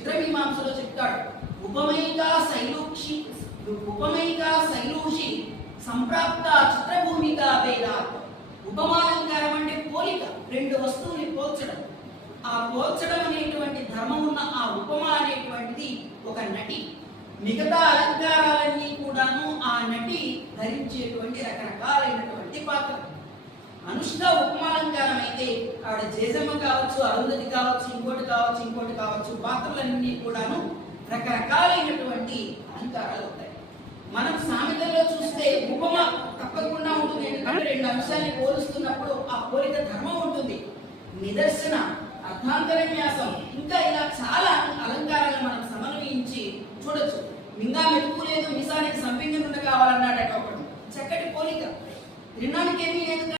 చిత్రమీమాంసలో చెప్తాడు ఉపమైక శైలూక్షి ఉపమైక శైలూషి సంప్రాప్త చిత్రభూమిక భేదా ఉపమాలంకారం అంటే పోలిక రెండు వస్తువుని పోల్చడం. ఆ పోల్చడం అనేటువంటి ధర్మం ఉన్న ఆ ఉపమా అనేటువంటిది ఒక నటి. మిగతా అలంకారాలన్నీ కూడాను ఆ నటి ధరించేటువంటి రకరకాలైనటువంటి పాత్ర. అనుష్క ఉపమాలంకారం అయితే ఆవిడ జేజమ్మ కావచ్చు అరుంధతి కావచ్చు ఇంకోటి కావచ్చు ఇంకోటి కావచ్చు. పాత్రలన్నీ కూడాను రకరకాలైనటువంటి అలంకారాలు ఉంటాయి. మనం సామెతల్లో చూస్తే ఉపమ తప్పకుండా ఉంటుంది. ఎందుకంటే రెండు అంశాన్ని పోలుస్తున్నప్పుడు ఆ పోలిక ధర్మం ఉంటుంది. నిదర్శన అర్థాంతర న్యాసం ఇంకా ఇలా చాలా అలంకారాలను మనం సమన్వయించి చూడొచ్చు. మింగా మెతుకు లేదు మిసానికి సంపింగ కావాలన్నాడట ఒకడు. చక్కటి పోలిక. తినడానికి ఏమీ లేదు